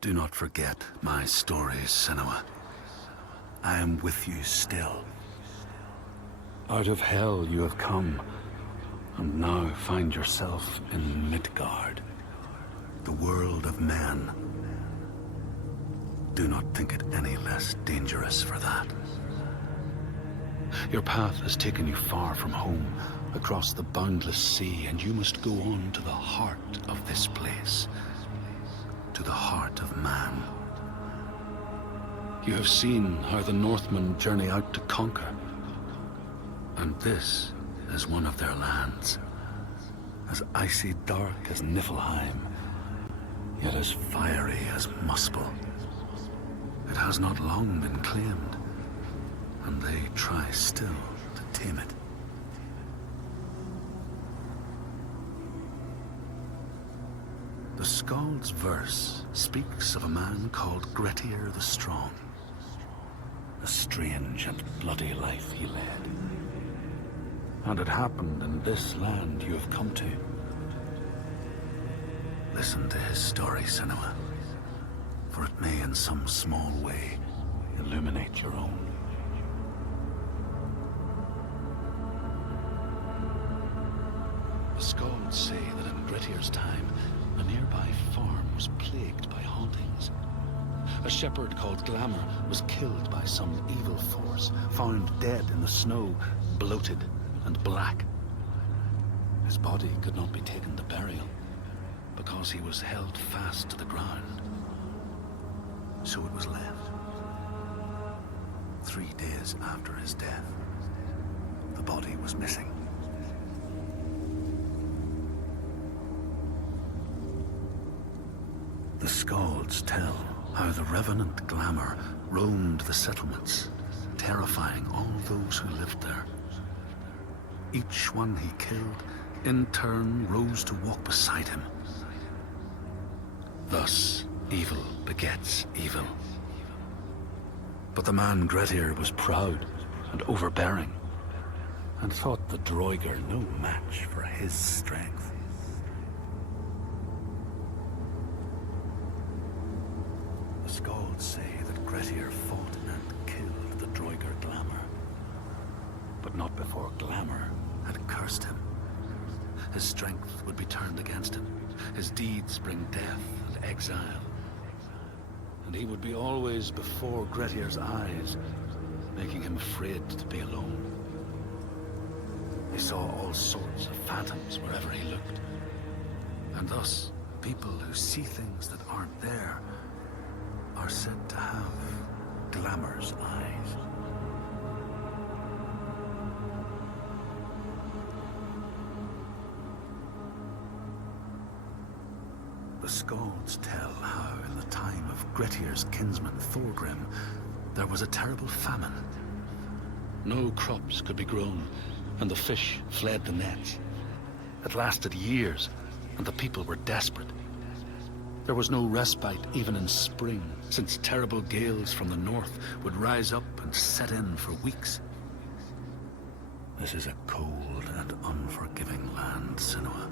Do not forget my stories, Senua. I am with you still. Out of hell you have come, and now find yourself in Midgard, the world of men. Do not think it any less dangerous for that. Your path has taken you far from home, across the boundless sea, and you must go on to the heart of this place, to the heart of man. You have seen how the Northmen journey out to conquer, and this is one of their lands, as icy dark as Niflheim, yet as fiery as Muspel. It has not long been claimed, and they try still to tame it. The Skald's verse speaks of a man called Grettir the Strong. A strange and bloody life he led. And it happened in this land you have come to. Listen to his story, Senua, for it may in some small way illuminate your own. The Skalds say that in Grettir's time, a nearby farm was plagued by hauntings. A shepherd called Glamour was killed by some evil force, found dead in the snow, bloated and black. His body could not be taken to burial, because he was held fast to the ground. So it was left. 3 days after his death, the body was missing. The Skalds tell how the revenant Glamour roamed the settlements, terrifying all those who lived there. Each one he killed, in turn, rose to walk beside him. Thus, evil begets evil. But the man Grettir was proud and overbearing, and thought the Droiger no match for his strength. The Skalds say that Grettir fought and killed the Droiger Glamour, but not before Glamour had cursed him. His strength would be turned against him, his deeds bring death and exile, and he would be always before Grettir's eyes, making him afraid to be alone. He saw all sorts of phantoms wherever he looked, and thus people who see things that aren't there are said to have Glamour's eyes. The Skalds tell how in the time of Grettir's kinsman Thorgrim, there was a terrible famine. No crops could be grown, and the fish fled the nets. It lasted years, and the people were desperate. There was no respite even in spring, since terrible gales from the north would rise up and set in for weeks. This is a cold and unforgiving land, Senua.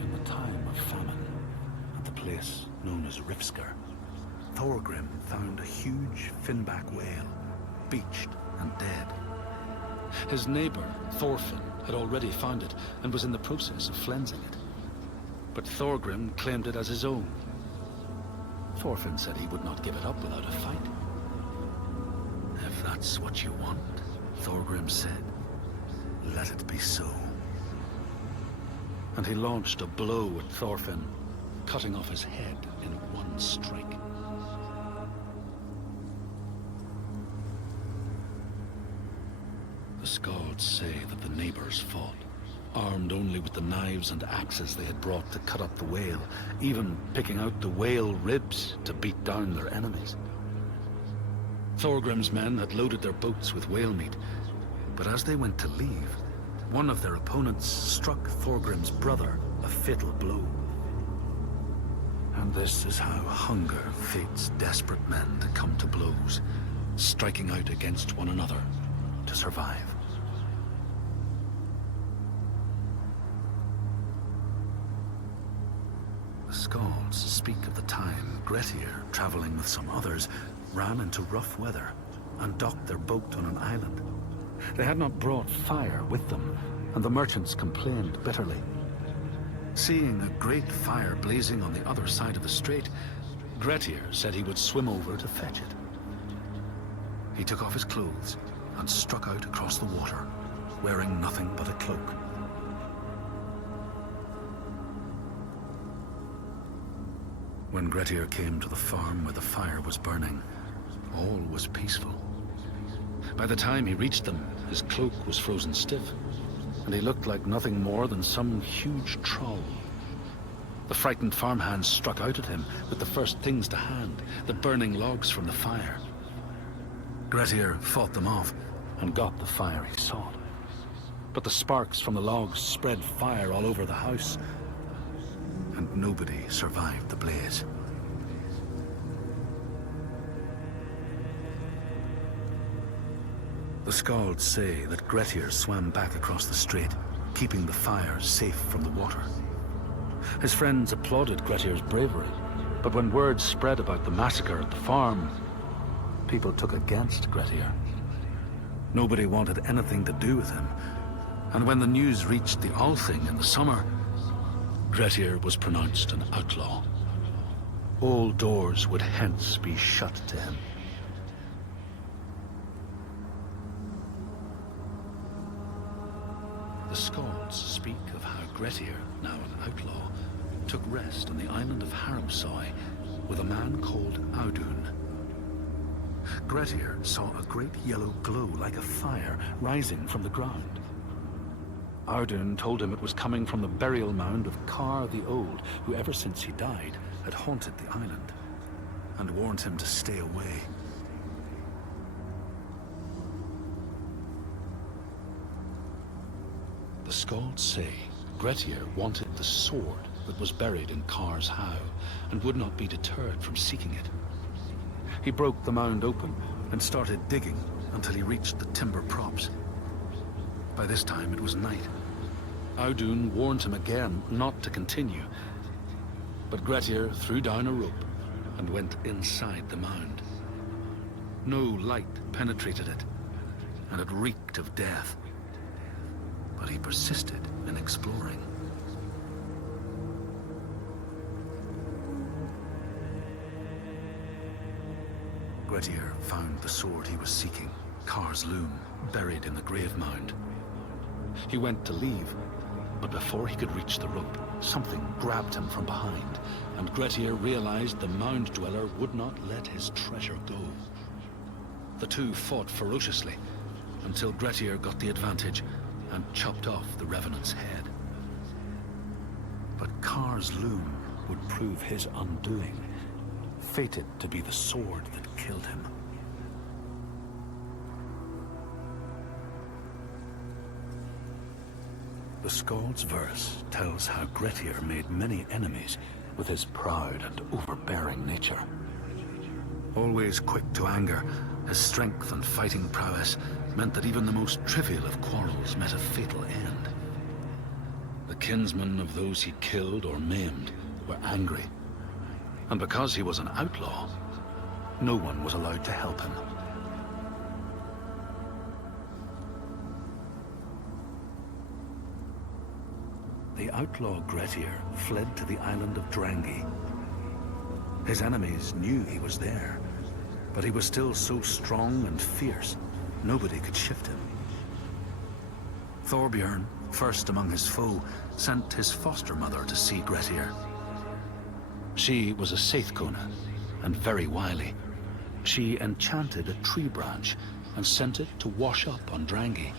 In the time of famine, at the place known as Rifskar, Thorgrim found a huge finback whale, beached and dead. His neighbor, Thorfinn, had already found it and was in the process of flensing it. But Thorgrim claimed it as his own. Thorfinn said he would not give it up without a fight. If that's what you want, Thorgrim said, let it be so. And he launched a blow at Thorfinn, cutting off his head in one strike. The Skalds say that the neighbors fought, armed only with the knives and axes they had brought to cut up the whale, even picking out the whale ribs to beat down their enemies. Thorgrim's men had loaded their boats with whale meat, but as they went to leave, one of their opponents struck Thorgrim's brother a fatal blow. And this is how hunger fates desperate men to come to blows, striking out against one another to survive. Skalds speak of the time Grettir, traveling with some others, ran into rough weather and docked their boat on an island. They had not brought fire with them, and the merchants complained bitterly. Seeing a great fire blazing on the other side of the strait, Grettir said he would swim over to fetch it. He took off his clothes and struck out across the water, wearing nothing but a cloak. When Grettir came to the farm where the fire was burning, all was peaceful. By the time he reached them, his cloak was frozen stiff, and he looked like nothing more than some huge troll. The frightened farmhands struck out at him with the first things to hand, the burning logs from the fire. Grettir fought them off and got the fire he sought. But the sparks from the logs spread fire all over the house, and nobody survived the blaze. The Skalds say that Grettir swam back across the strait, keeping the fire safe from the water. His friends applauded Grettir's bravery, but when word spread about the massacre at the farm, people took against Grettir. Nobody wanted anything to do with him, and when the news reached the Althing in the summer, Grettir was pronounced an outlaw. All doors would hence be shut to him. The Skalds speak of how Grettir, now an outlaw, took rest on the island of Haramsoi with a man called Audun. Grettir saw a great yellow glow like a fire rising from the ground. Audun told him it was coming from the burial mound of Kar the Old, who ever since he died had haunted the island, and warned him to stay away. The Skalds say Grettir wanted the sword that was buried in Kar's howe, and would not be deterred from seeking it. He broke the mound open and started digging until he reached the timber props. By this time it was night. Audun warned him again not to continue, but Grettir threw down a rope and went inside the mound. No light penetrated it, and it reeked of death. But he persisted in exploring. Grettir found the sword he was seeking, Kar's loom, buried in the grave mound. He went to leave, but before he could reach the rope, something grabbed him from behind, and Grettir realized the mound dweller would not let his treasure go. The two fought ferociously until Grettir got the advantage and chopped off the revenant's head. But Kar's loom would prove his undoing, fated to be the sword that killed him. The Skald's verse tells how Grettir made many enemies with his proud and overbearing nature. Always quick to anger, his strength and fighting prowess meant that even the most trivial of quarrels met a fatal end. The kinsmen of those he killed or maimed were angry, and because he was an outlaw, no one was allowed to help him. The outlaw Grettir fled to the island of Drangi. His enemies knew he was there, but he was still so strong and fierce, nobody could shift him. Thorbjorn, first among his foe, sent his foster mother to see Grettir. She was a Seithkona, and very wily. She enchanted a tree branch and sent it to wash up on Drangi.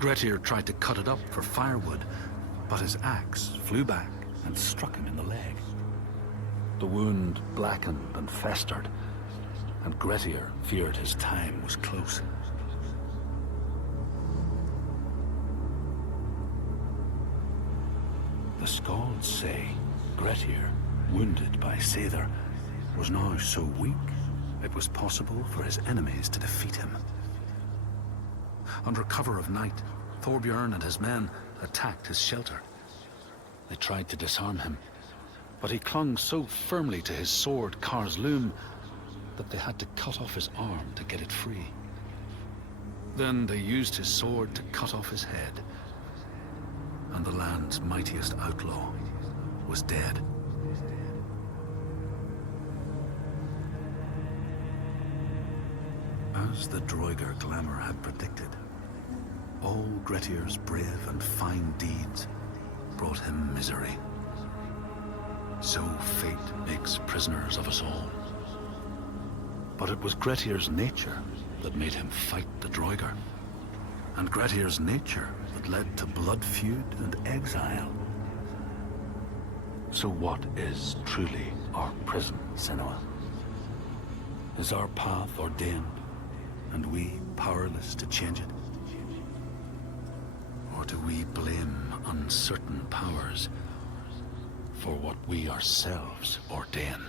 Grettir tried to cut it up for firewood, but his axe flew back and struck him in the leg. The wound blackened and festered, and Grettir feared his time was close. The Skalds say Grettir, wounded by Seidr, was now so weak it was possible for his enemies to defeat him. Under cover of night, Thorbjorn and his men attacked his shelter. They tried to disarm him, but he clung so firmly to his sword, Kar's loom, that they had to cut off his arm to get it free. Then they used his sword to cut off his head, and the land's mightiest outlaw was dead. As the Droigar glamour had predicted, all Grettir's brave and fine deeds brought him misery. So fate makes prisoners of us all. But it was Grettir's nature that made him fight the Droigar, and Grettir's nature that led to blood feud and exile. So what is truly our prison, Senua? Is our path ordained, and we powerless to change it? Or do we blame uncertain powers for what we ourselves ordain?